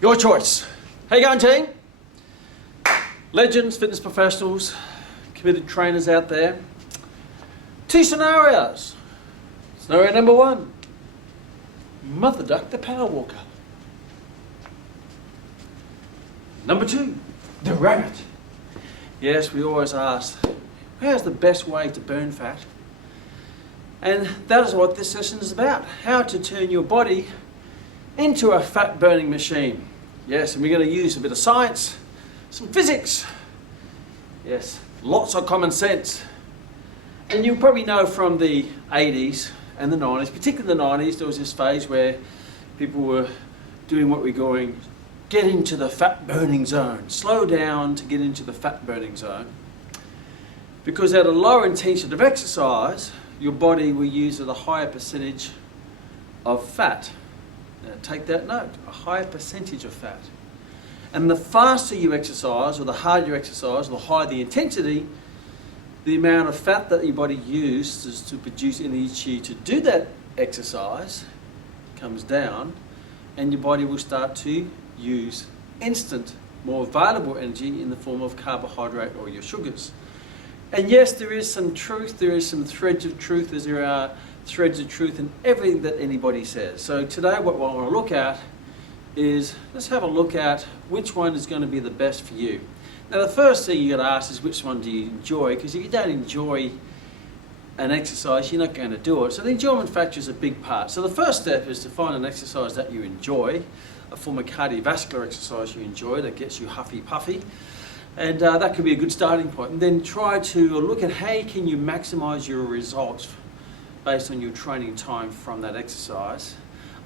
Your choice. How you going, team? Legends, fitness professionals, committed trainers out there. Two scenarios. Scenario number one, Mother Duck the Power Walker. Number two, the rabbit. Yes, we always ask, how's the best way to burn fat? And that is what this session is about, how to turn your body into a fat burning machine. Yes, and we're going to use a bit of science, some physics, yes, lots of common sense. And you probably know from the 80s and the 90s, particularly the 90s, there was this phase where people were doing what we're going, get into the fat burning zone, slow down to get into the fat burning zone. Because at a lower intensity of exercise, your body will use a higher percentage of fat. Now take that note, a higher percentage of fat. And the faster you exercise, or the harder you exercise, or the higher the intensity, the amount of fat that your body uses to produce energy to do that exercise comes down, and your body will start to use instant, more available energy in the form of carbohydrate or your sugars. And yes, there is some truth, there is some threads of truth, as there are threads of truth in everything that anybody says. So today what I want to look at is, let's have a look at which one is going to be the best for you. Now the first thing you got to ask is, which one do you enjoy? Because if you don't enjoy an exercise, you're not going to do it. So the enjoyment factor is a big part. So the first step is to find an exercise that you enjoy, a form of cardiovascular exercise you enjoy that gets you huffy puffy. And that could be a good starting point. And then try to look at how can you maximize your results based on your training time from that exercise.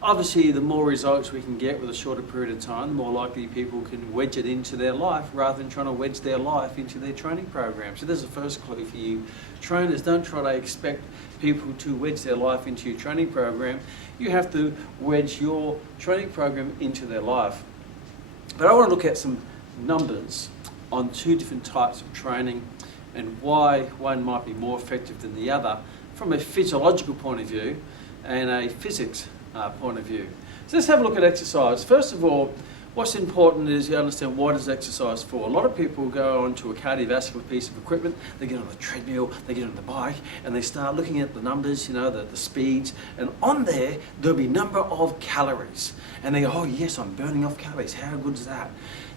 Obviously, the more results we can get with a shorter period of time, the more likely people can wedge it into their life rather than trying to wedge their life into their training program. So there's the first clue for you trainers. Don't try to expect people to wedge their life into your training program. You have to wedge your training program into their life. But I want to look at some numbers on two different types of training and why one might be more effective than the other from a physiological point of view and a physics point of view. So let's have a look at exercise. First of all, what's important is you understand what is exercise for. A lot of people go onto a cardiovascular piece of equipment, they get on the treadmill, they get on the bike, and they start looking at the numbers, you know, the speeds, and on there, there'll be number of calories. And they go, oh yes, I'm burning off calories, how good is that?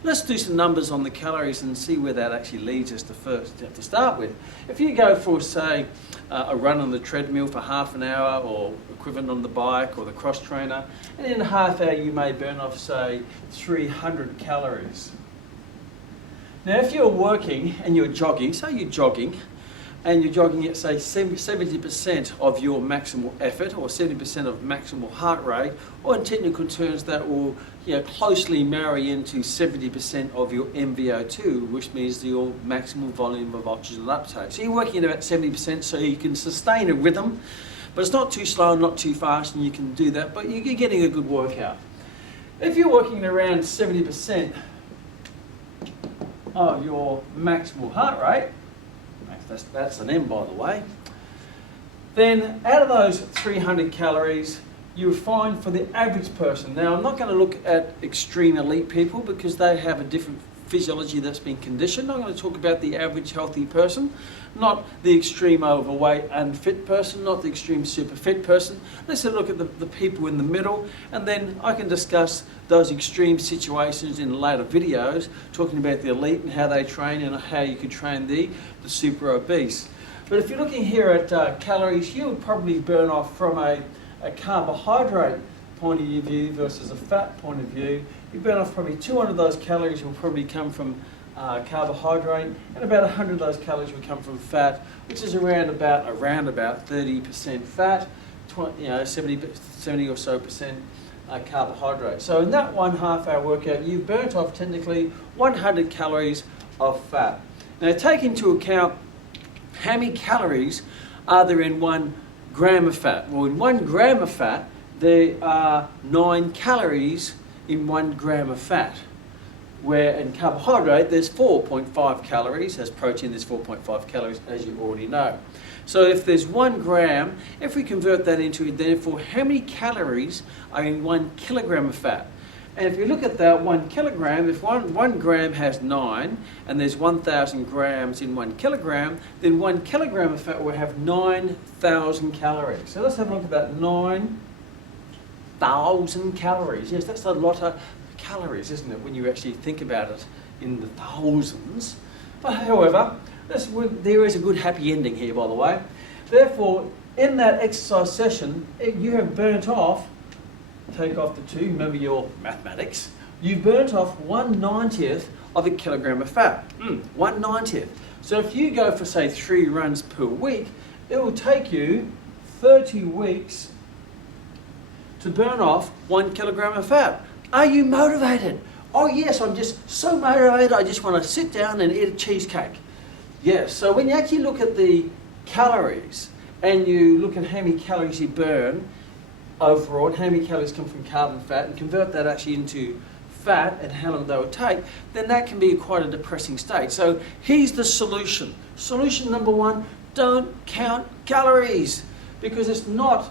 Let's do some numbers on the calories and see where that actually leads us to start with. If you go for, say, a run on the treadmill for half an hour, or equivalent on the bike or the cross trainer, and in a half hour you may burn off, say, 300 calories. Now if you're working and you're jogging, say you're jogging, and you're jogging at, say, 70% of your maximal effort, or 70% of maximal heart rate, or in technical terms that will, you know, closely marry into 70% of your MVO2, which means your maximal volume of oxygen uptake. So you're working at about 70%, so you can sustain a rhythm, but it's not too slow, not too fast, and you can do that, but you're getting a good workout. If you're working around 70% of your maximal heart rate, that's an M by the way, then out of those 300 calories, you find for the average person, now I'm not going to look at extreme elite people because they have a different physiology that's been conditioned. I'm going to talk about the average healthy person, not the extreme overweight unfit person, not the extreme super fit person. Let's have a look at the people in the middle, and then I can discuss those extreme situations in later videos, talking about the elite and how they train and how you could train the super obese. But if you're looking here at calories, you would probably burn off from a carbohydrate point of view versus a fat point of view. You burn off probably 200 of those calories will probably come from carbohydrate, and about 100 of those calories will come from fat, which is around about 30% fat, 70 or so percent carbohydrate. So in that 1.5 hour workout, you've burnt off technically 100 calories of fat. Now take into account how many calories are there in 1 gram of fat. Well, in 1 gram of fat, there are 9 calories in 1 gram of fat. Where in carbohydrate, there's 4.5 calories. As protein, there's 4.5 calories, as you already know. So if there's 1 gram, if we convert that into, therefore, how many calories are in 1 kilogram of fat? And if you look at that 1 kilogram, if one gram has 9 and there's 1,000 grams in 1 kilogram, then 1 kilogram of fat will have 9,000 calories. So let's have a look at that. 9,000 calories. Yes, that's a lot of calories, isn't it, when you actually think about it in the thousands. But however, there is a good happy ending here, by the way. Therefore, in that exercise session, you have burnt off, take off the 2, remember your mathematics, you burnt off 1/90th of a kilogram of fat. 1/90th. So if you go for, say, 3 runs per week, it will take you 30 weeks to burn off 1 kilogram of fat. Are you motivated? Oh yes, I'm just so motivated, I just want to sit down and eat a cheesecake. Yes, so when you actually look at the calories and you look at how many calories you burn overall, how many calories come from carbon fat, and convert that actually into fat and how long that would take, then that can be quite a depressing state. So here's the solution. Solution number 1, don't count calories, because it's not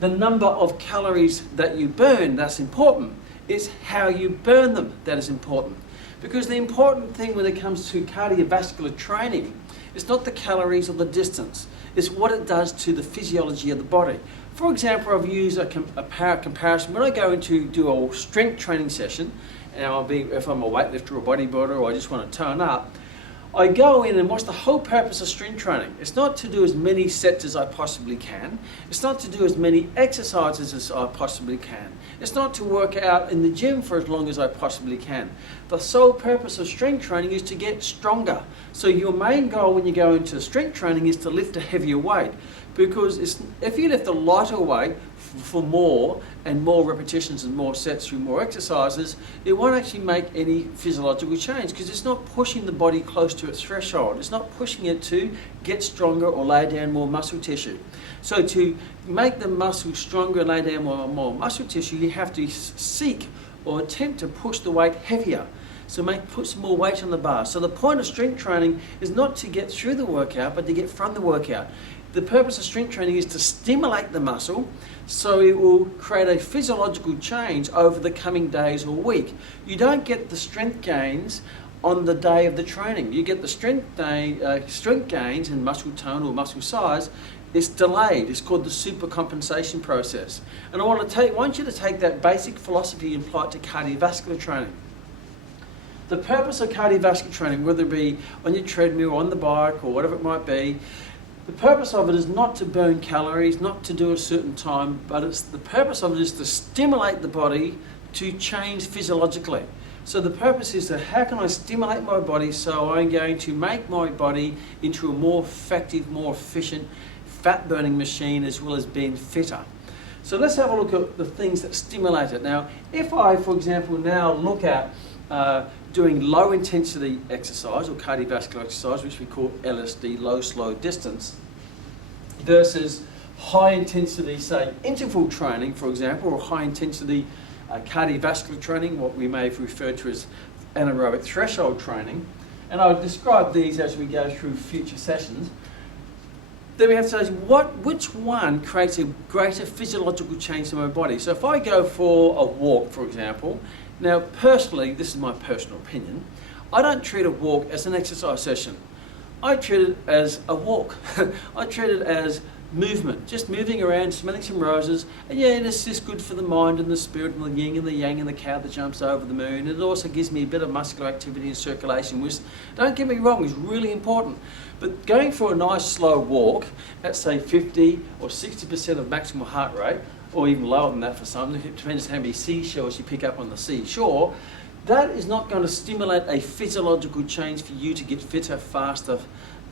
the number of calories that you burn that's important. It's how you burn them that is important. Because the important thing when it comes to cardiovascular training is not the calories or the distance. It's what it does to the physiology of the body. For example, I've used a power comparison. When I go into do a strength training session, and if I'm a weightlifter or a bodybuilder or I just want to tone up, I go in and what's the whole purpose of strength training? It's not to do as many sets as I possibly can. It's not to do as many exercises as I possibly can. It's not to work out in the gym for as long as I possibly can. The sole purpose of strength training is to get stronger. So your main goal when you go into strength training is to lift a heavier weight. Because if you lift a lighter weight for more and more repetitions and more sets through more exercises, it won't actually make any physiological change because it's not pushing the body close to its threshold. It's not pushing it to get stronger or lay down more muscle tissue. So to make the muscle stronger and lay down more muscle tissue, you have to seek or attempt to push the weight heavier. So put some more weight on the bar. So the point of strength training is not to get through the workout, but to get from the workout. The purpose of strength training is to stimulate the muscle so it will create a physiological change over the coming days or week. You don't get the strength gains on the day of the training. You get the strength gains in muscle tone or muscle size. It's delayed. It's called the supercompensation process. And I want you to take that basic philosophy and apply it to cardiovascular training. The purpose of cardiovascular training, whether it be on your treadmill, on the bike, or whatever it might be, the purpose of it is not to burn calories, not to do a certain time, but the purpose of it is to stimulate the body to change physiologically. So the purpose is how can I stimulate my body so I'm going to make my body into a more effective, more efficient fat burning machine as well as being fitter. So let's have a look at the things that stimulate it. Now, if I, for example, now look at doing low intensity exercise or cardiovascular exercise, which we call LSD, low slow distance, versus high intensity, say, interval training, for example, or high intensity cardiovascular training, what we may refer to as anaerobic threshold training, and I'll describe these as we go through future sessions. Then we have to say, which one creates a greater physiological change in my body? So if I go for a walk, for example, now personally, this is my personal opinion, I don't treat a walk as an exercise session. I treat it as a walk. I treat it as movement, just moving around, smelling some roses, and yeah, it's just good for the mind and the spirit and the yin and the yang and the cow that jumps over the moon. It also gives me a bit of muscular activity and circulation, which, don't get me wrong, is really important. But going for a nice slow walk at say 50 or 60% of maximal heart rate, or even lower than that for some, it depends how many seashells you pick up on the seashore, that is not going to stimulate a physiological change for you to get fitter, faster,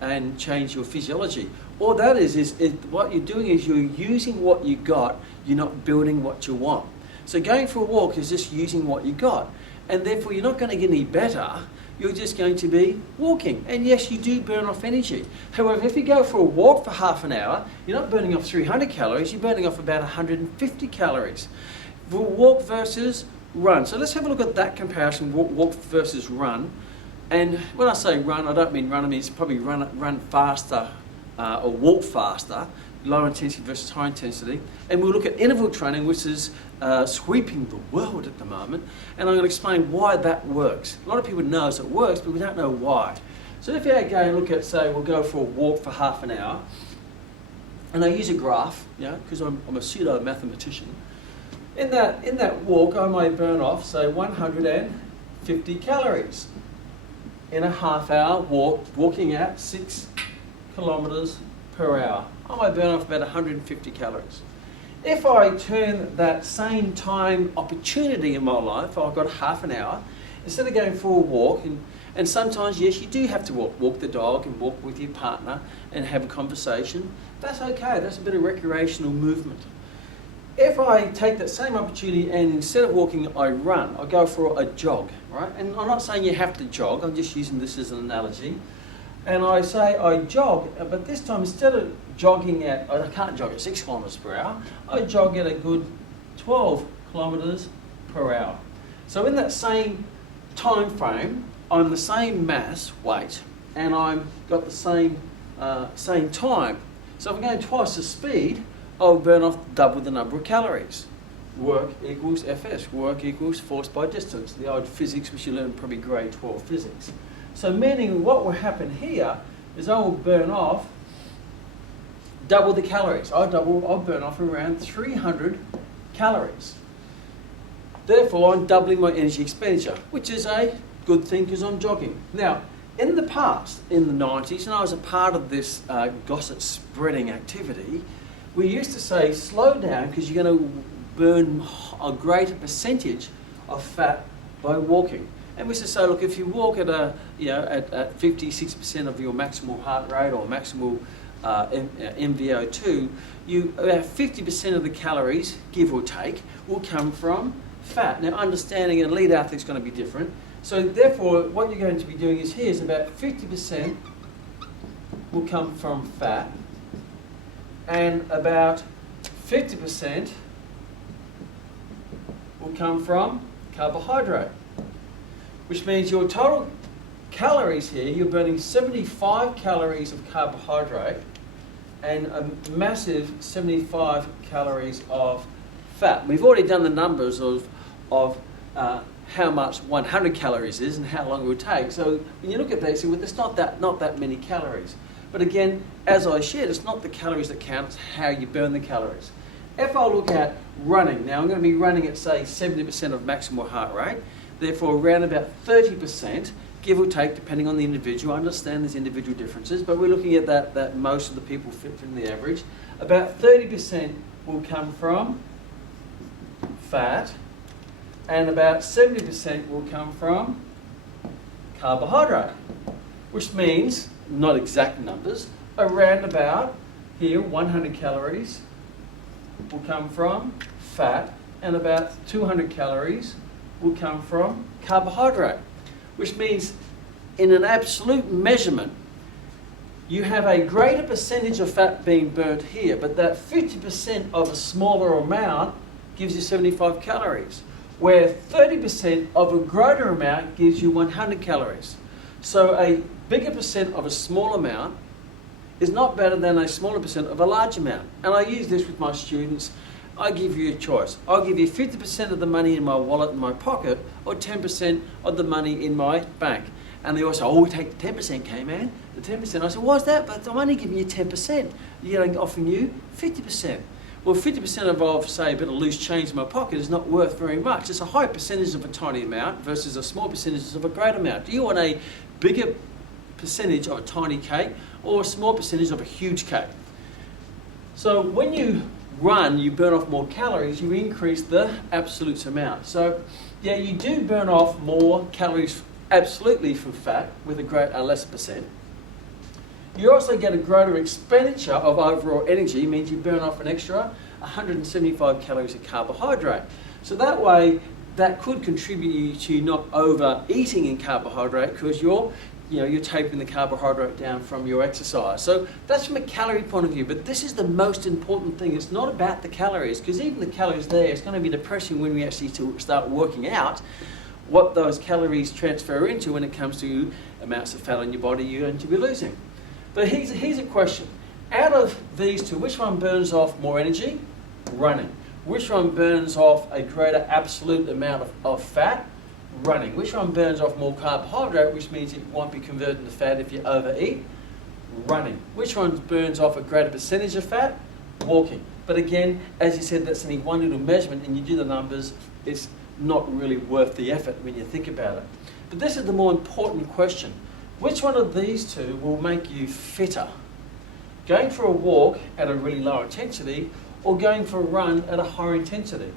and change your physiology. All that is what you're doing is you're using what you got, you're not building what you want. So going for a walk is just using what you got, and therefore you're not going to get any better, you're just going to be walking. And yes, you do burn off energy. However, if you go for a walk for half an hour, you're not burning off 300 calories, you're burning off about 150 calories. Walk versus run. So let's have a look at that comparison, walk versus run. And when I say run, I don't mean run, I mean it's probably run faster or walk faster, low intensity versus high intensity. And we'll look at interval training, which is sweeping the world at the moment, and I'm going to explain why that works. A lot of people know it works, but we don't know why. So if you go and look at, say, we'll go for a walk for half an hour, and I use a graph, because I'm a pseudo mathematician. In that walk, I may burn off, say, 150 calories in a half hour walk, walking at 6 kilometres per hour. I might burn off about 150 calories. If I turn that same time opportunity in my life, I've got half an hour, instead of going for a walk, and sometimes, yes, you do have to walk the dog and walk with your partner and have a conversation. That's okay, that's a bit of recreational movement. If I take that same opportunity and instead of walking, I run, I go for a jog, right? And I'm not saying you have to jog, I'm just using this as an analogy. And I say I jog, but this time instead of jogging at, I can't jog at 6 kilometres per hour, I jog at a good 12 kilometres per hour. So in that same time frame, I'm the same mass, weight, and I've got the same time. So if I'm going twice the speed, I'll burn off double the number of calories. Work equals FS, work equals force by distance, the old physics which you learned probably grade 12 physics. So meaning what will happen here is I will burn off double the calories. I'll burn off around 300 calories. Therefore, I'm doubling my energy expenditure, which is a good thing because I'm jogging. Now, in the past, in the 90s, and I was a part of this gossip spreading activity, we used to say slow down because you're going to burn a greater percentage of fat by walking. And we used to say, look, if you walk at at 56% of your maximal heart rate or maximal MVO2, about 50% of the calories, give or take, will come from fat. Now, understanding an elite athlete is going to be different. So therefore, what you're going to be doing is here is about 50% will come from fat, and about 50% will come from carbohydrate, which means your total calories here, you're burning 75 calories of carbohydrate and a massive 75 calories of fat. We've already done the numbers of how much 100 calories is and how long it would take. So when you look at that, you say, well, there's not that many calories. But again, as I shared, it's not the calories that count, it's how you burn the calories. If I look at running, now I'm going to be running at, say, 70% of maximal heart rate, therefore around about 30%, give or take, depending on the individual. I understand there's individual differences, but we're looking at that most of the people fit in the average. About 30% will come from fat, and about 70% will come from carbohydrate, which means, not exact numbers, around about here 100 calories will come from fat and about 200 calories will come from carbohydrate, which means in an absolute measurement you have a greater percentage of fat being burnt here, but that 50% of a smaller amount gives you 75 calories, where 30% of a greater amount gives you 100 calories. So a bigger percent of a small amount is not better than a smaller percent of a large amount. And I use this with my students. I give you a choice. I'll give you 50% of the money in my wallet in my pocket or 10% of the money in my bank. And they all say, oh, we take the 10%, Kman, the 10%. I said, why's that? But I'm only giving you 10%. I'm offering you 50%. Well, 50% of, say, a bit of loose change in my pocket is not worth very much. It's a high percentage of a tiny amount versus a small percentage of a great amount. Do you want a bigger percentage of a tiny cake or a small percentage of a huge cake? So when you run, you burn off more calories, you increase the absolute amount. So yeah, you do burn off more calories absolutely from fat with a lesser percent. You also get a greater expenditure of overall energy, means you burn off an extra 175 calories of carbohydrate. So that way, that could contribute to you not overeating in carbohydrate because you're tapering the carbohydrate down from your exercise. So that's from a calorie point of view, but this is the most important thing. It's not about the calories, because even the calories there, it's going to be depressing when we actually start working out what those calories transfer into when it comes to amounts of fat on your body you're going to be losing. But here's a question. Out of these two, which one burns off more energy? Running. Which one burns off a greater absolute amount of fat? Running. Which one burns off more carbohydrate, which means it won't be converted into fat if you overeat? Running. Which one burns off a greater percentage of fat? Walking. But again, as you said, that's only one little measurement, and you do the numbers, it's not really worth the effort when you think about it. But this is the more important question. Which one of these two will make you fitter? Going for a walk at a really low intensity, or going for a run at a higher intensity?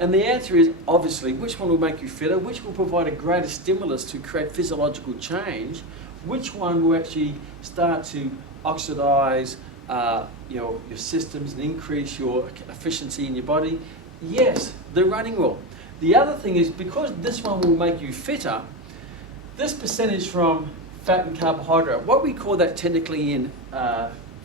And the answer is obviously which one will make you fitter, which will provide a greater stimulus to create physiological change, which one will actually start to oxidize your systems and increase your efficiency in your body. Yes, the running will. The other thing is, because this one will make you fitter, this percentage from fat and carbohydrate, what we call that technically in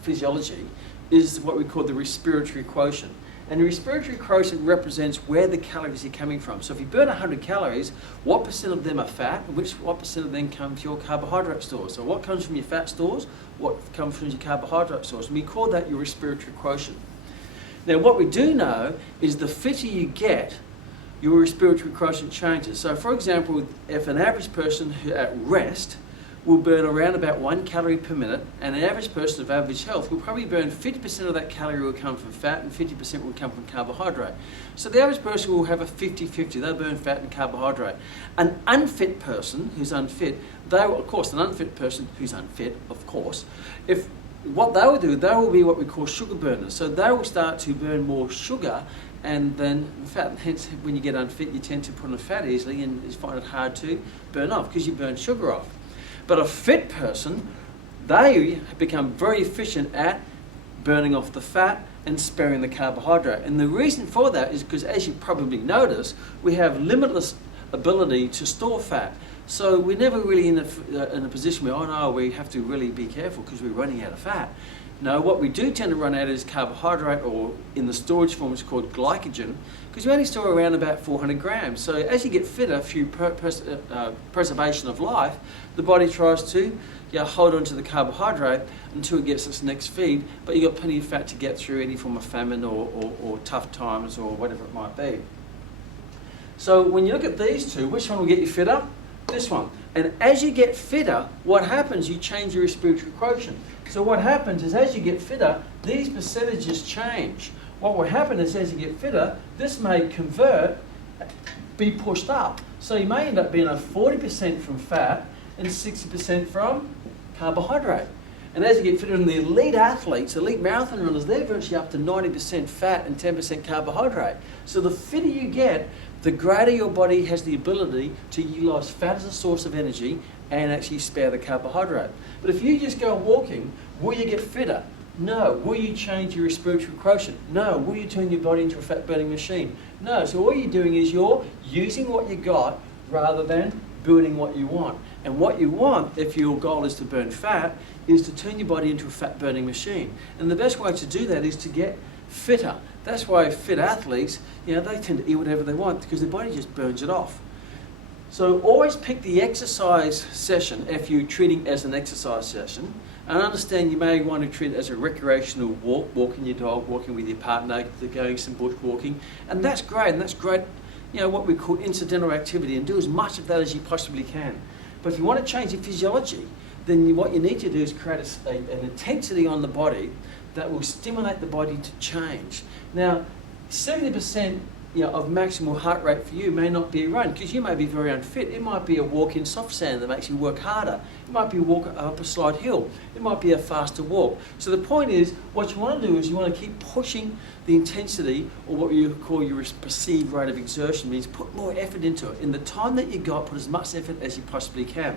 physiology, is what we call the respiratory quotient. And the respiratory quotient represents where the calories are coming from. So if you burn 100 calories, what percent of them are fat, and what percent of them come from your carbohydrate stores? So what comes from your fat stores, what comes from your carbohydrate stores? And we call that your respiratory quotient. Now what we do know is the fitter you get, your respiratory quotient changes. So for example, if an average person who at rest will burn around about 1 calorie per minute, and an average person of average health will probably burn 50% of that calorie will come from fat and 50% will come from carbohydrate. So the average person will have a 50-50, they'll burn fat and carbohydrate. An unfit person who's unfit, an unfit person who's unfit, of course, what they will do, they will be what we call sugar burners. So they will start to burn more sugar and then fat. Hence, when you get unfit, you tend to put on fat easily and you find it hard to burn off because you burn sugar off. But a fit person, they become very efficient at burning off the fat and sparing the carbohydrate. And the reason for that is because, as you probably notice, we have limitless ability to store fat. So we're never really in a position where, oh no, we have to really be careful because we're running out of fat. No, what we do tend to run out is carbohydrate, or in the storage form it's called glycogen, because we only store around about 400 grams. So as you get fitter through preservation of life, the body tries to hold on to the carbohydrate until it gets its next feed, but you've got plenty of fat to get through any form of famine or tough times or whatever it might be. So when you look at these two, which one will get you fitter? This one. And as you get fitter, what happens? You change your respiratory quotient. So what happens is, as you get fitter, these percentages change. What will happen is, as you get fitter, this may be pushed up. So you may end up being a 40% from fat and 60% from carbohydrate. And as you get fitter, in the elite athletes, elite marathon runners, they're virtually up to 90% fat and 10% carbohydrate. So the fitter you get, the greater your body has the ability to utilize fat as a source of energy and actually spare the carbohydrate. But if you just go walking, will you get fitter? No. Will you change your respiratory quotient? No. Will you turn your body into a fat burning machine? No. So all you're doing is you're using what you got rather than building what you want. And what you want, if your goal is to burn fat, is to turn your body into a fat burning machine. And the best way to do that is to get fitter. That's why fit athletes, they tend to eat whatever they want because their body just burns it off. So always pick the exercise session if you're treating as an exercise session. And understand you may want to treat it as a recreational walk, walking your dog, walking with your partner, going some bush walking. And that's great, what we call incidental activity, and do as much of that as you possibly can. But if you want to change your physiology, then what you need to do is create an intensity on the body that will stimulate the body to change. Now, 70% of maximal heart rate for you may not be a run, because you may be very unfit. It might be a walk in soft sand that makes you work harder. It might be a walk up a slight hill. It might be a faster walk. So the point is, what you want to do is you want to keep pushing the intensity, or what you call your perceived rate of exertion, means put more effort into it. In the time that you got, put as much effort as you possibly can.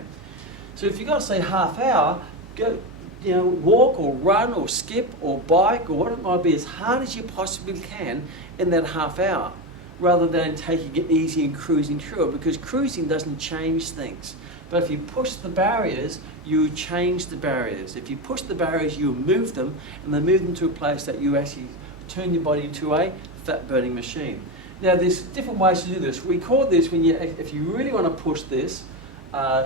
So if you've got, say, half hour, go walk or run or skip or bike or what it might be as hard as you possibly can in that half hour, rather than taking it easy and cruising through it, because cruising doesn't change things. But if you push the barriers, you change the barriers. If you push the barriers, you move them, and then move them to a place that you actually turn your body into a fat burning machine. Now there's different ways to do this. We call this, if you really want to push this,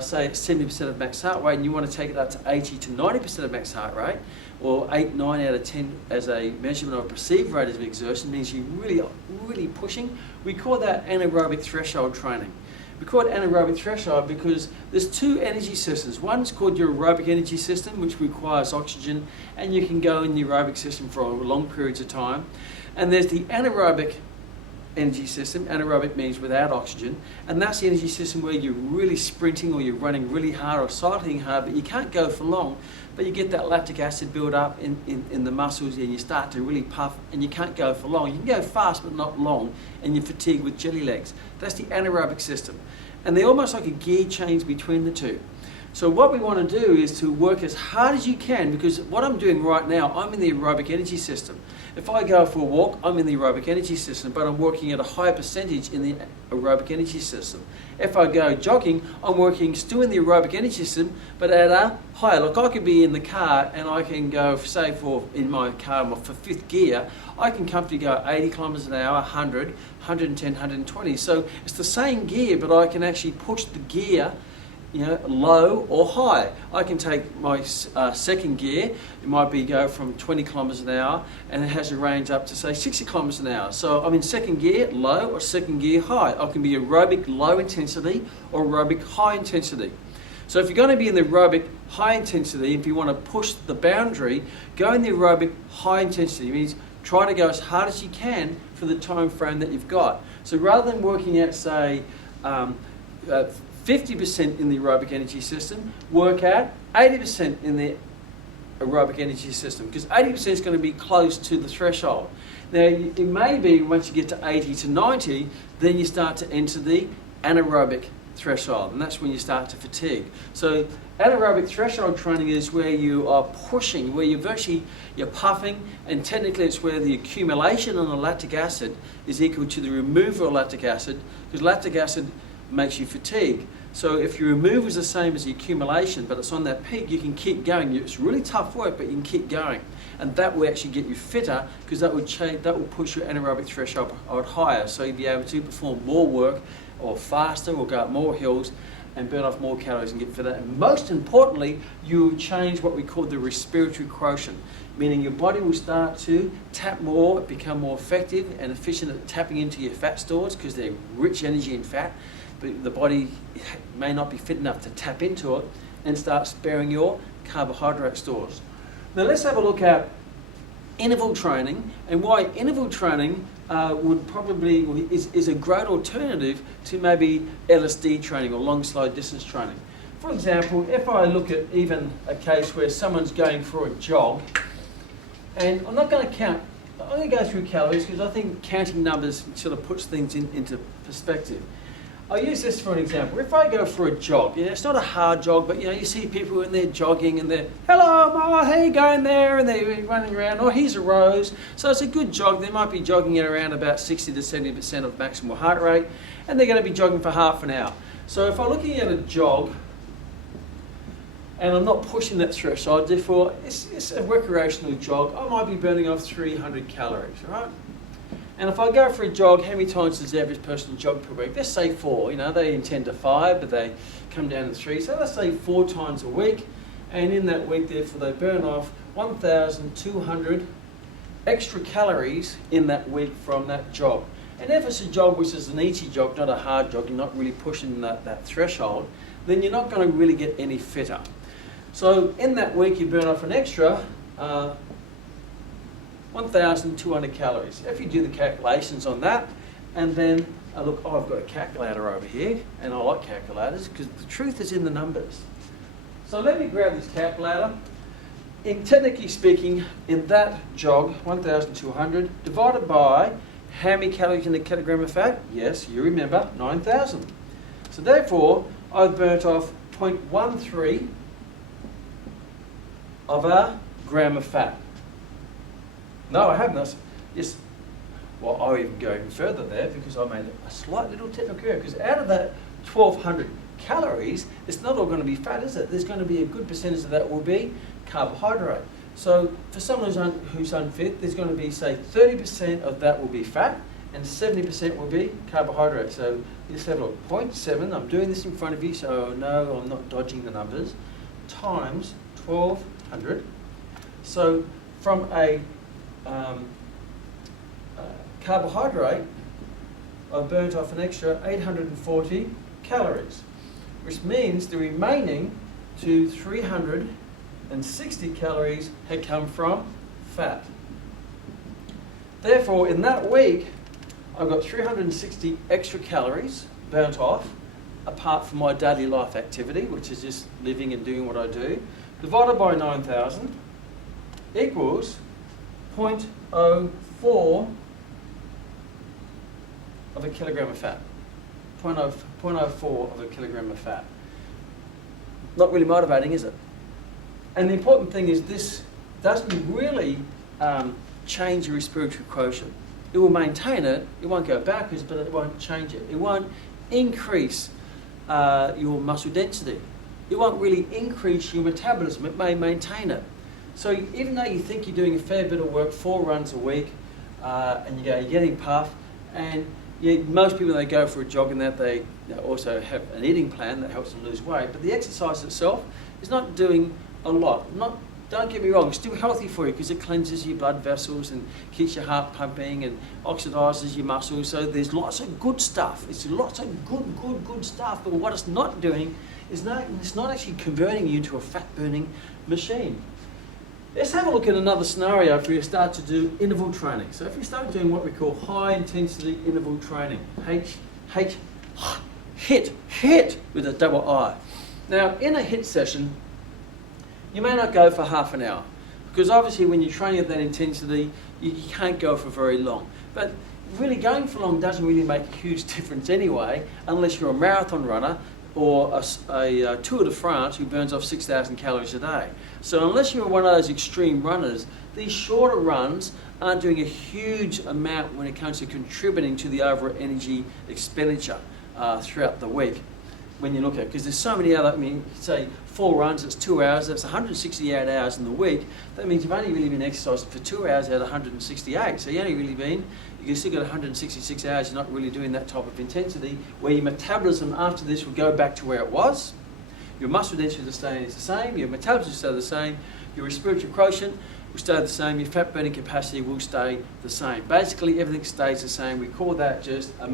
say it's 70% of max heart rate and you want to take it up to 80 to 90% of max heart rate, or 8, 9 out of 10 as a measurement of perceived rate of exertion, means you're really pushing. We call that anaerobic threshold training. We call it anaerobic threshold because there's two energy systems. One's called your aerobic energy system, which requires oxygen, and you can go in the aerobic system for long periods of time. And there's the anaerobic energy system. Anaerobic means without oxygen, and that's the energy system where you're really sprinting or you're running really hard or cycling hard, but you can't go for long, but you get that lactic acid build up in the muscles and you start to really puff and you can't go for long. You can go fast but not long and you're fatigued with jelly legs. That's the anaerobic system, and they're almost like a gear change between the two. So what we want to do is to work as hard as you can, because what I'm doing right now, I'm in the aerobic energy system. If I go for a walk, I'm in the aerobic energy system, but I'm working at a high percentage in the aerobic energy system. If I go jogging, I'm working still in the aerobic energy system, but at a higher. Like I could be in the car and I can go, say in my car for fifth gear, I can comfortably go 80 kilometers an hour, 100, 110, 120. So it's the same gear, but I can actually push the gear, you know, low or high. I can take my second gear, it might be go from 20 kilometers an hour, and it has a range up to say 60 kilometers an hour. So I'm in second gear low or second gear high. I can be aerobic low intensity or aerobic high intensity. So if you're going to be in the aerobic high intensity, if you want to push the boundary, go in the aerobic high intensity. It means try to go as hard as you can for the time frame that you've got. So rather than working at say 50% in the aerobic energy system, work out 80% in the aerobic energy system, because 80% is going to be close to the threshold. Now, it may be once you get to 80 to 90, then you start to enter the anaerobic threshold, and that's when you start to fatigue. So anaerobic threshold training is where you are pushing, where you're puffing, and technically it's where the accumulation on the lactic acid is equal to the removal of lactic acid, because lactic acid makes you fatigue. So if your removal is the same as the accumulation, but it's on that peak, you can keep going. It's really tough work, but you can keep going. And that will actually get you fitter, because that will push your anaerobic threshold higher. So you'll be able to perform more work or faster or go up more hills and burn off more calories and get fitter. And most importantly, you change what we call the respiratory quotient, meaning your body will start to tap more, become more effective and efficient at tapping into your fat stores, because they're rich energy in fat. But the body may not be fit enough to tap into it, and start sparing your carbohydrate stores. Now let's have a look at interval training, and why interval training is a great alternative to maybe LSD training or long slow distance training. For example, if I look at even a case where someone's going for a jog, and I'm not going to count, I'm going to go through calories because I think counting numbers sort of puts things into perspective. I'll use this for an example. If I go for a jog, it's not a hard jog, but you see people in there jogging and they're, hello, Ma, how you going there? And they're running around, oh, here's a Rose. So it's a good jog. They might be jogging at around about 60 to 70% of maximal heart rate, and they're going to be jogging for half an hour. So if I'm looking at a jog, and I'm not pushing that threshold, therefore it's a recreational jog, I might be burning off 300 calories, right? And if I go for a jog, how many times does the average person jog per week? Let's say 4. They intend to 5, but they come down to 3. So let's say 4 times a week. And in that week, therefore, they burn off 1,200 extra calories in that week from that jog. And if it's a jog which is an easy jog, not a hard jog, you're not really pushing that threshold, then you're not going to really get any fitter. So in that week, you burn off an extra 1,200 calories. If you do the calculations on that, and then look, I've got a calculator over here, and I like calculators because the truth is in the numbers. So let me grab this calculator. Technically speaking, in that jog, 1,200 divided by how many calories in a kilogram of fat? Yes, you remember, 9,000. So therefore, I've burnt off 0.13 of a gram of fat. No, I haven't. Yes. Well, I'll even go even further there, because I made a slight little technical error. Because out of that 1,200 calories, it's not all going to be fat, is it? There's going to be a good percentage of that will be carbohydrate. So for someone who's unfit, there's going to be, say, 30% of that will be fat, and 70% will be carbohydrate. So let's have a look. 0.7. I'm doing this in front of you, so no, I'm not dodging the numbers. Times 1,200. So from a carbohydrate, I've burnt off an extra 840 calories, which means the remaining 360 calories had come from fat. Therefore, in that week, I've got 360 extra calories burnt off, apart from my daily life activity, which is just living and doing what I do, divided by 9,000 equals 0.04 of a kilogram of fat. 0.04 of a kilogram of fat. Not really motivating, is it? And the important thing is this doesn't really change your respiratory quotient. It will maintain it, it won't go backwards, but it won't change it. It won't increase your muscle density. It won't really increase your metabolism, it may maintain it. So even though you think you're doing a fair bit of work, 4 runs a week, and you're getting puff, and most people, they go for a jog and that, they also have an eating plan that helps them lose weight, but the exercise itself is not doing a lot. Don't get me wrong, it's still healthy for you because it cleanses your blood vessels and keeps your heart pumping and oxidizes your muscles. So there's lots of good stuff. It's lots of good stuff. But what it's not doing is it's not actually converting you to a fat burning machine. Let's have a look at another scenario if we start to do interval training. So if we start doing what we call high intensity interval training, HIIT with a double I. Now in a HIIT session, you may not go for half an hour because obviously when you're training at that intensity, you can't go for very long. But really going for long doesn't really make a huge difference anyway, unless you're a marathon runner or a Tour de France who burns off 6,000 calories a day. So unless you're one of those extreme runners, these shorter runs aren't doing a huge amount when it comes to contributing to the overall energy expenditure throughout the week. When you look at it, because there's so many other, say 4 runs, it's 2 hours, that's 168 hours in the week. That means you've only really been exercising for 2 hours out of 168. So you still got 166 hours, you're not really doing that type of intensity, where your metabolism after this will go back to where it was. Your muscle density will stay the same, your metabolism will stay the same, your respiratory quotient will stay the same, your fat burning capacity will stay the same. Basically everything stays the same. We call that just a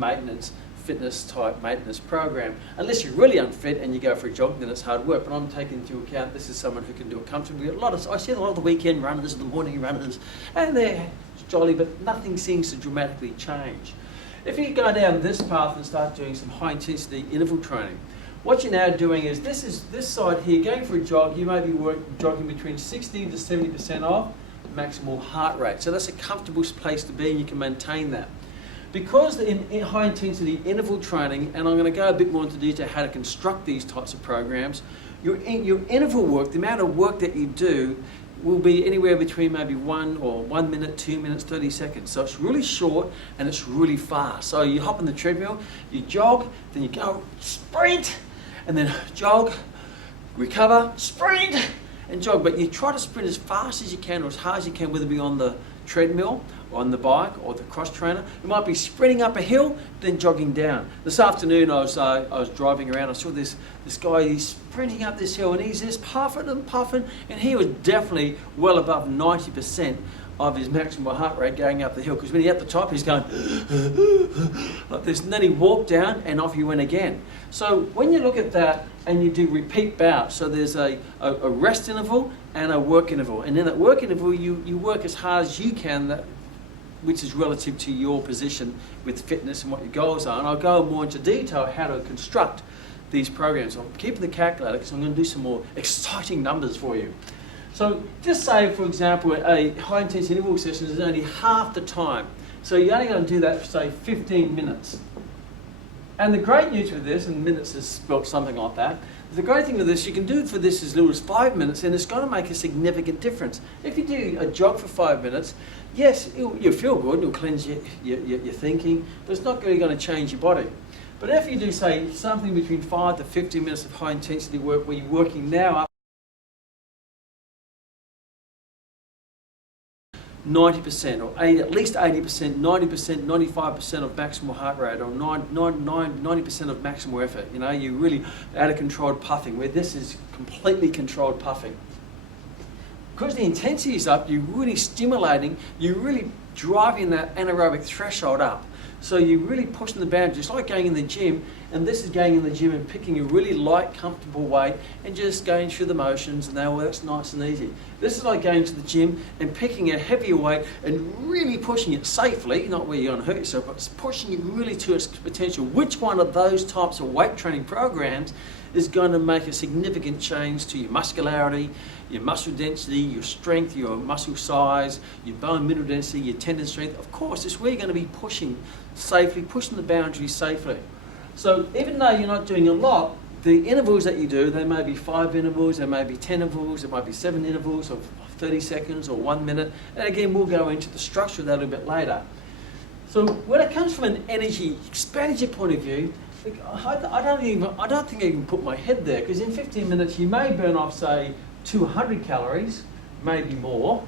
fitness type maintenance program. Unless you're really unfit and you go for a jog, then it's hard work. But I'm taking into account this is someone who can do it comfortably. I see a lot of the weekend runners and the morning runners, and they're jolly, but nothing seems to dramatically change. If you go down this path and start doing some high intensity interval training, what you're now doing is this side here, going for a jog, you may be jogging between 60 to 70% of maximal heart rate. So that's a comfortable place to be, and you can maintain that. Because in high intensity interval training, and I'm going to go a bit more into detail how to construct these types of programs, your interval work, the amount of work that you do, will be anywhere between maybe 1 minute, 2 minutes, 30 seconds. So it's really short and it's really fast. So you hop on the treadmill, you jog, then you go sprint, and then jog, recover, sprint, and jog. But you try to sprint as fast as you can or as hard as you can, whether it be on the treadmill or on the bike or the cross trainer. You might be sprinting up a hill, then jogging down. This afternoon I was driving around, I saw this guy, he's sprinting up this hill and he's just puffing and puffing, and he was definitely well above 90% of his maximum heart rate going up the hill, because when he's at the top he's going like this, and then he walked down and off he went again. So when you look at that and you do repeat bouts, so there's a rest interval and a work interval, and in that work interval you work as hard as you can, which is relative to your position with fitness and what your goals are. And I'll go more into detail how to construct these programs. I'm keeping the calculator because I'm going to do some more exciting numbers for you. So just say, for example, a high intensity interval session is only half the time. So you're only going to do that for, say, 15 minutes. And the great news with this, and minutes is spelled something like that, the great thing with this, you can do it for this as little as 5 minutes, and it's going to make a significant difference. If you do a jog for 5 minutes, yes, you'll feel good, it'll cleanse your thinking, but it's not really going to change your body. But if you do, say, something between 5 to 15 minutes of high intensity work where you're working now up 90% or at least 80%, 90%, 95% of maximal heart rate, or 90% of maximal effort. You know, you really out of controlled puffing, where this is completely controlled puffing. because the intensity is up, you're really stimulating, you're really driving that anaerobic threshold up. So you're really pushing the boundaries. It's like going in the gym, and this is going in the gym and picking a really light, comfortable weight and just going through the motions, and well, that's nice and easy. This is like going to the gym and picking a heavier weight and really pushing it safely, not where you're going to hurt yourself, but pushing it really to its potential. Which one of those types of weight training programs is going to make a significant change to your muscularity, your muscle density, your strength, your muscle size, your bone mineral density, your tendon strength? Of course, it's where you're going to be pushing safely, pushing the boundaries safely. So even though you're not doing a lot, the intervals that you do, they may be 5 intervals, they may be 10 intervals, there might be 7 intervals of 30 seconds or 1 minute. And again, we'll go into the structure of that a little bit later. So when it comes from an energy expenditure point of view, I don't think I can put my head there, because in 15 minutes you may burn off, say, 200 calories, maybe more,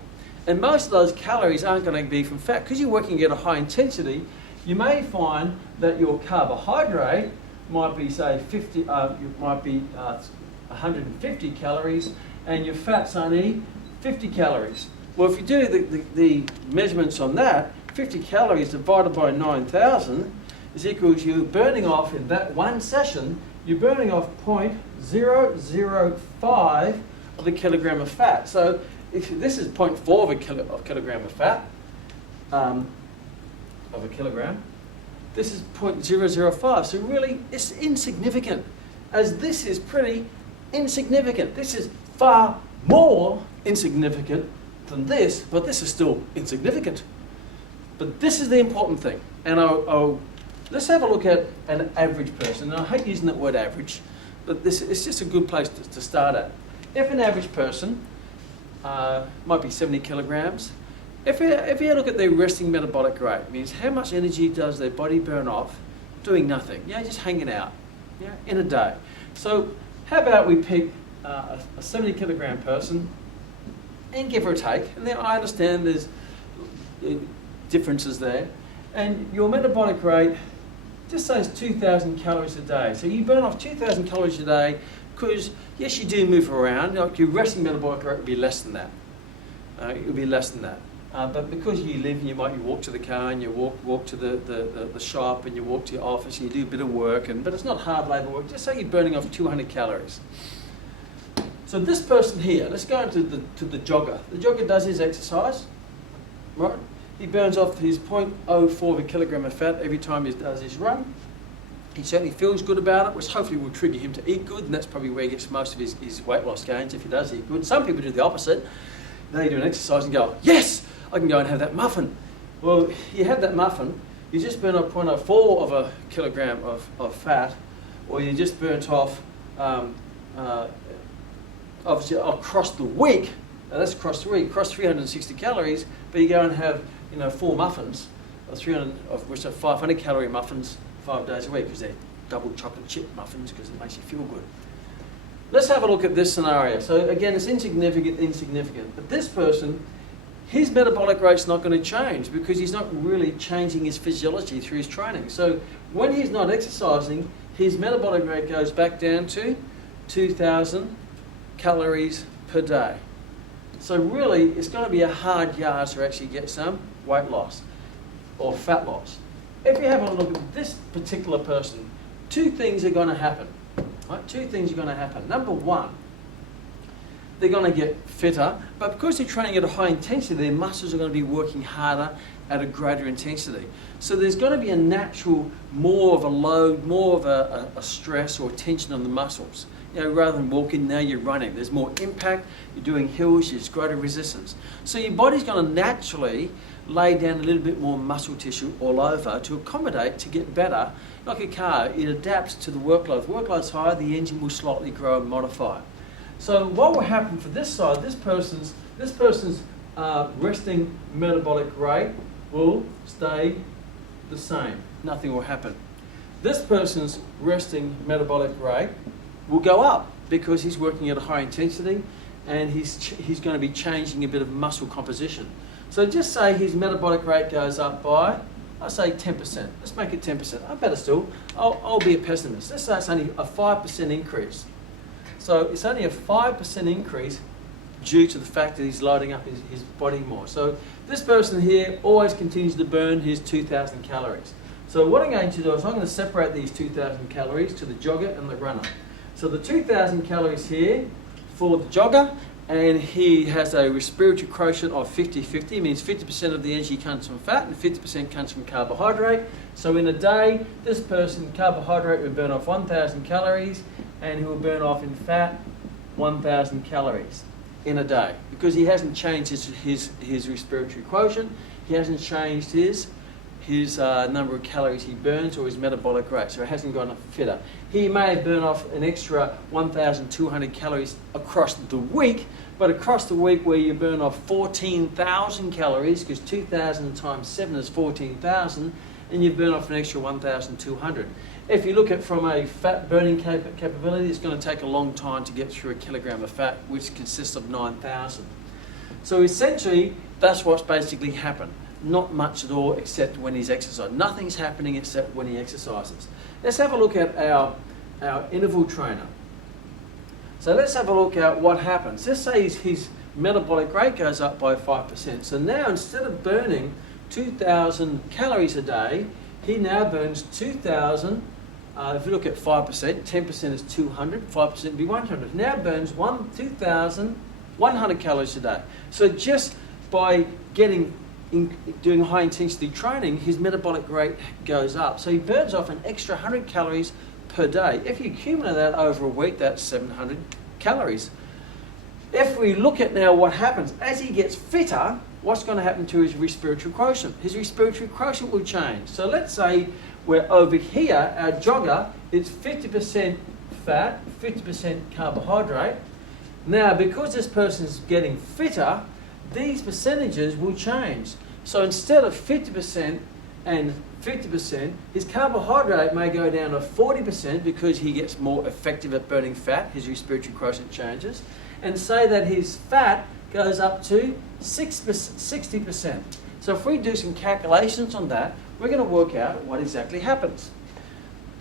and most of those calories aren't going to be from fat. Because you're working at a high intensity, you may find that your carbohydrate might be, say, 150 calories, and your fat's only 50 calories. Well, if you do the measurements on that, 50 calories divided by 9,000 is equals you're burning off in that one session, you're burning off 0.005 of a kilogram of fat. So if this is 0.4 of a kilogram of fat, of a kilogram, this is 0.005. So really, it's insignificant, as this is pretty insignificant. This is far more insignificant than this, but this is still insignificant. But this is the important thing, and let's have a look at an average person. And I hate using that word average, but it's just a good place to start at. If an average person might be 70 kilograms, if you look at their resting metabolic rate, it means how much energy does their body burn off doing nothing, just hanging out, in a day. So how about we pick a 70 kilogram person, and give or take, and then I understand there's differences there, and your metabolic rate just says 2,000 calories a day. So you burn off 2,000 calories a day because, yes, you do move around. Like your resting metabolic rate would be less than that. It would be less than that. But because you live and you walk to the car and you walk to the shop and you walk to your office and you do a bit of work, but it's not hard labour work, just say you're burning off 200 calories. So this person here, let's go into the jogger. The jogger does his exercise, right? He burns off his 0.04 of a kilogram of fat every time he does his run. He certainly feels good about it, which hopefully will trigger him to eat good, and that's probably where he gets most of his weight loss gains, if he does eat good. Some people do the opposite. They do an exercise and go, yes, I can go and have that muffin. Well, you have that muffin, you just burn off 0.04 of a kilogram of fat, or you just burnt off, obviously across the week, that's across the week, across 360 calories, but you go and have 4 muffins, of which are 500 calorie muffins 5 days a week, because they're double chocolate chip muffins, because it makes you feel good. Let's have a look at this scenario. So again, it's insignificant. But this person, his metabolic rate's not going to change because he's not really changing his physiology through his training. So when he's not exercising, his metabolic rate goes back down to 2,000 calories per day. So really, it's going to be a hard yard to actually get some weight loss or fat loss. If you have a look at this particular person, 2 things are going to happen. Right? 2 things are going to happen. Number one, they're going to get fitter, but because they're training at a high intensity, their muscles are going to be working harder at a greater intensity. So there's going to be a natural, more of a load, more of a stress or tension on the muscles. Rather than walking, now you're running. There's more impact, you're doing hills, there's greater resistance. So your body's going to naturally lay down a little bit more muscle tissue all over to accommodate, to get better. Like a car, it adapts to the workload. If the workload's higher, the engine will slightly grow and modify. So what will happen for this side, this person's resting metabolic rate will stay the same. Nothing will happen. This person's resting metabolic rate will go up because he's working at a high intensity and he's going to be changing a bit of muscle composition. So just say his metabolic rate goes up by, I say 10%. Let's make it 10%. I better still. I'll be a pessimist. Let's say it's only a 5% increase. So it's only a 5% increase due to the fact that he's loading up his body more. So this person here always continues to burn his 2,000 calories. So what I'm going to do is I'm going to separate these 2,000 calories to the jogger and the runner. So the 2,000 calories here for the jogger, and he has a respiratory quotient of 50-50, means 50% of the energy comes from fat and 50% comes from carbohydrate. So in a day, this person, carbohydrate will burn off 1,000 calories, and he will burn off in fat 1,000 calories in a day, because he hasn't changed his respiratory quotient, he hasn't changed his number of calories he burns or his metabolic rate, so it hasn't gone fitter. He may burn off an extra 1,200 calories across the week, but across the week where you burn off 14,000 calories, because 2,000 times 7 is 14,000, and you burn off an extra 1,200. If you look at from a fat burning capability, it's going to take a long time to get through a kilogram of fat, which consists of 9,000. So essentially, that's what's basically happened. Not much at all except when he's exercising. Nothing's happening except when he exercises. Let's have a look at our interval trainer. So let's have a look at what happens. Let's say his metabolic rate goes up by 5%. So now instead of burning 2,000 calories a day, he now burns 2,000. If you look at 5%, 10% is 200, 5% would be 100. Now burns 2,100 calories a day. So just by doing high intensity training, his metabolic rate goes up. So he burns off an extra 100 calories per day. If you accumulate that over a week, that's 700 calories. If we look at now what happens, as he gets fitter, what's going to happen to his respiratory quotient? His respiratory quotient will change. So let's say we're over here, our jogger, it's 50% fat, 50% carbohydrate. Now, because this person's getting fitter, these percentages will change. So instead of 50% and 50%, his carbohydrate may go down to 40% because he gets more effective at burning fat, his respiratory quotient changes, and say that his fat goes up to 60%. So if we do some calculations on that, we're going to work out what exactly happens.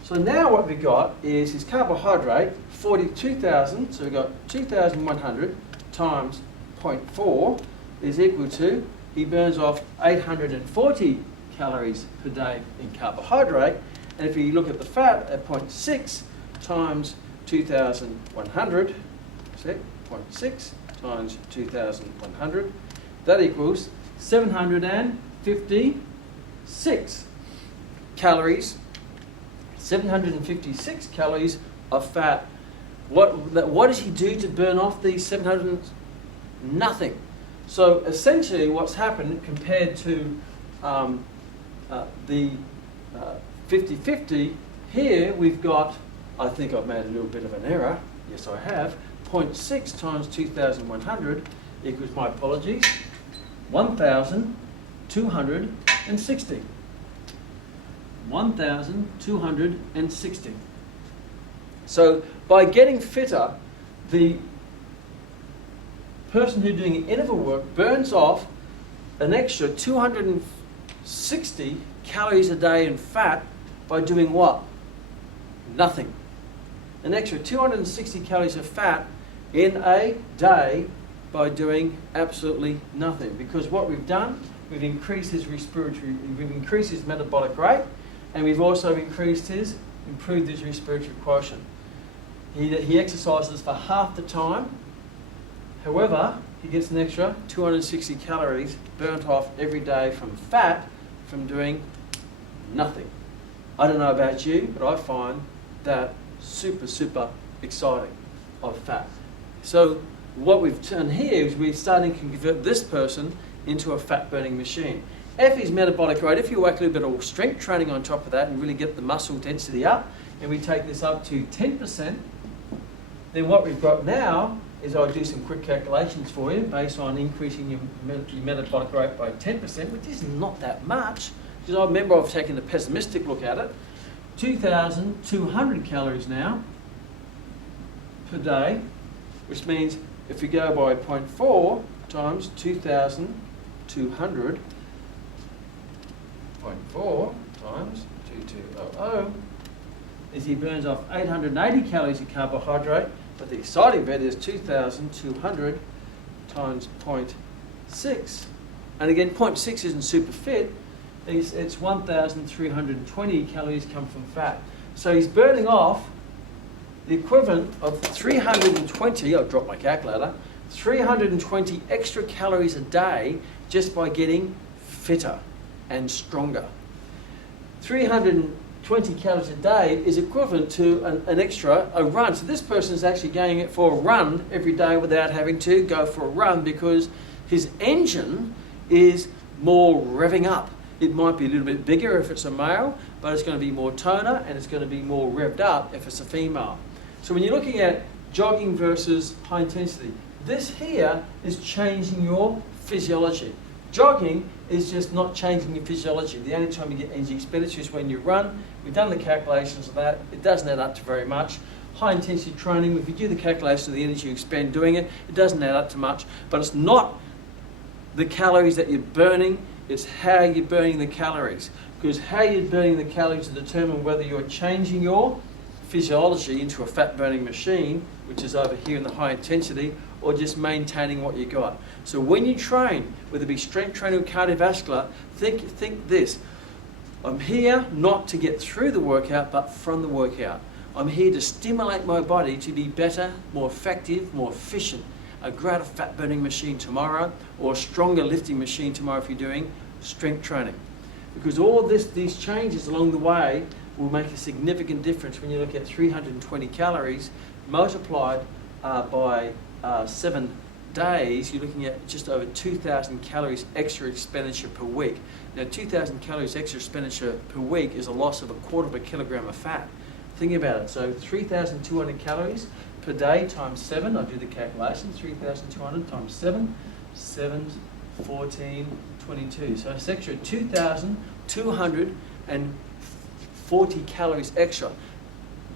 So now what we've got is his carbohydrate, 42,000, so we've got 2,100 times 0.4 is equal to, he burns off 840 calories per day in carbohydrate, and if you look at the fat at 0.6 times 2,100, 0.6 times 2,100, that equals 756 calories, 756 calories of fat. What does he do to burn off these 700? Nothing. So essentially what's happened compared to the 50-50, here we've got, I think I've made a little bit of an error, yes I have, 0.6 times 2,100 equals, my apologies, 1,260. 1,260. So by getting fitter, the person who's doing interval work burns off an extra 260 calories a day in fat by doing what? Nothing. An extra 260 calories of fat in a day by doing absolutely nothing. Because what we've done, we've increased his metabolic rate, and we've also improved his respiratory quotient. He exercises for half the time. However, he gets an extra 260 calories burnt off every day from fat from doing nothing. I don't know about you, but I find that super, super exciting of fat. So what we've done here is we're starting to convert this person into a fat burning machine. If his metabolic rate, if you work a little bit of strength training on top of that and really get the muscle density up, and we take this up to 10%, then what we've got now is, I'll do some quick calculations for you based on increasing your metabolic rate by 10%, which is not that much, because I remember I've taken a pessimistic look at it. 2,200 calories now per day, which means if we go by 0.4 times 2,200, 0.4 times 2200, is he burns off 880 calories of carbohydrate, but the exciting bit is 2,200 times 0.6. And again, 0.6 isn't super fit. It's 1,320 calories come from fat. So he's burning off the equivalent of 320, I'll drop my calculator, 320 extra calories a day just by getting fitter and stronger. 320 calories a day is equivalent to a run. So this person is actually going it for a run every day without having to go for a run because his engine is more revving up. It might be a little bit bigger if it's a male, but it's going to be more toner and it's going to be more revved up if it's a female. So when you're looking at jogging versus high intensity, this here is changing your physiology. Jogging is just not changing your physiology. The only time you get energy expenditure is when you run. We've done the calculations of that. It doesn't add up to very much. High intensity training, if you do the calculation of the energy you expend doing it, it doesn't add up to much. But it's not the calories that you're burning, it's how you're burning the calories. Because how you're burning the calories will determine whether you're changing your physiology into a fat burning machine, which is over here in the high intensity, or just maintaining what you got. So when you train, whether it be strength training or cardiovascular, think this. I'm here not to get through the workout, but from the workout. I'm here to stimulate my body to be better, more effective, more efficient. A greater fat burning machine tomorrow, or a stronger lifting machine tomorrow if you're doing strength training. Because all these changes along the way will make a significant difference when you look at 320 calories multiplied by 7 days. You're looking at just over 2,000 calories extra expenditure per week. Now 2,000 calories extra expenditure per week is a loss of 1/4 kilogram of fat. Think about it. So 3,200 calories per day times 7. I'll do the calculation. 3,200 times 7. 7, 14, 22. So it's extra 2,240 calories extra.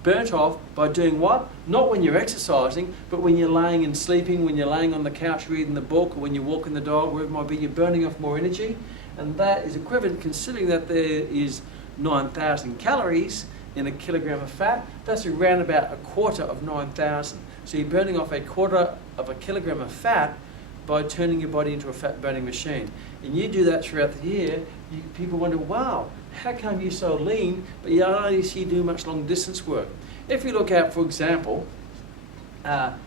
Burnt off by doing what? Not when you're exercising, but when you're laying and sleeping, when you're laying on the couch reading the book, or when you're walking the dog, wherever it might be, you're burning off more energy. And that is equivalent, considering that there is 9,000 calories in a kilogram of fat, that's around about 1/4 of 9,000. So you're burning off 1/4 of a kilogram of fat by turning your body into a fat burning machine. And you do that throughout the year, people wonder, wow, how come you're so lean, but you don't see you do much long distance work? If you look at, for example,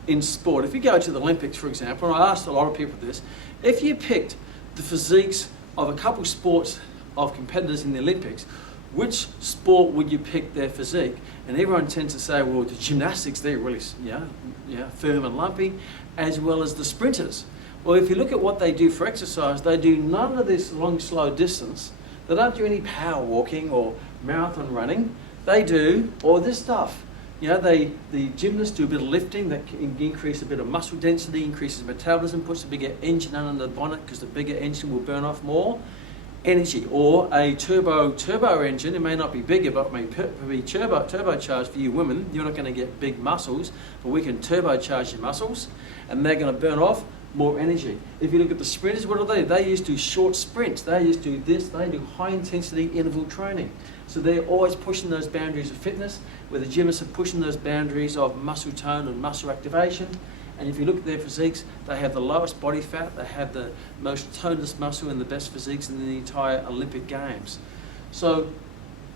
in sport, if you go to the Olympics, for example, and I asked a lot of people this, if you picked the physiques of a couple sports of competitors in the Olympics, which sport would you pick their physique? And everyone tends to say, well, the gymnastics, they're really firm and lumpy, as well as the sprinters. Well, if you look at what they do for exercise, they do none of this long, slow distance. They don't do any power walking or marathon running. They do all this stuff. The gymnasts do a bit of lifting that can increase a bit of muscle density, increases metabolism, puts a bigger engine under the bonnet because the bigger engine will burn off more energy. Or a turbo engine, it may not be bigger, but it may be turbocharged for you women. You're not going to get big muscles, but we can turbocharge your muscles, and they're going to burn off more energy. If you look at the sprinters, what do? They used to do short sprints. They used to do this. They do high intensity interval training. So they're always pushing those boundaries of fitness, where the gymnasts are pushing those boundaries of muscle tone and muscle activation. And if you look at their physiques, they have the lowest body fat, they have the most toneless muscle and the best physiques in the entire Olympic Games. So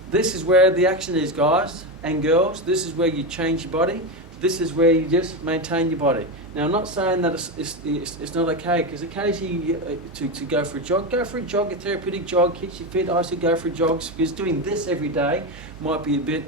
this is where the action is, guys and girls. This is where you change your body. This is where you just maintain your body. Now, I'm not saying that it's not okay, because occasionally to go for a jog, a therapeutic jog, keeps you fit. I should go for jogs, because doing this every day might be a bit,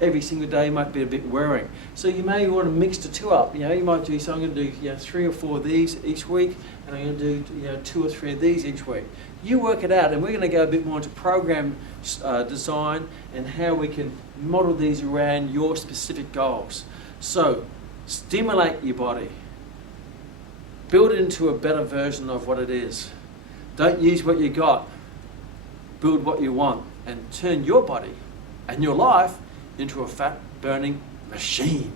every single day might be a bit wearing. So you may want to mix the two up. You might do, so I'm going to do 3 or 4 of these each week, and I'm going to do 2 or 3 of these each week. You work it out, and we're going to go a bit more into program design and how we can model these around your specific goals. So, stimulate your body. Build it into a better version of what it is. Don't use what you got. Build what you want, and turn your body and your life into a fat-burning machine.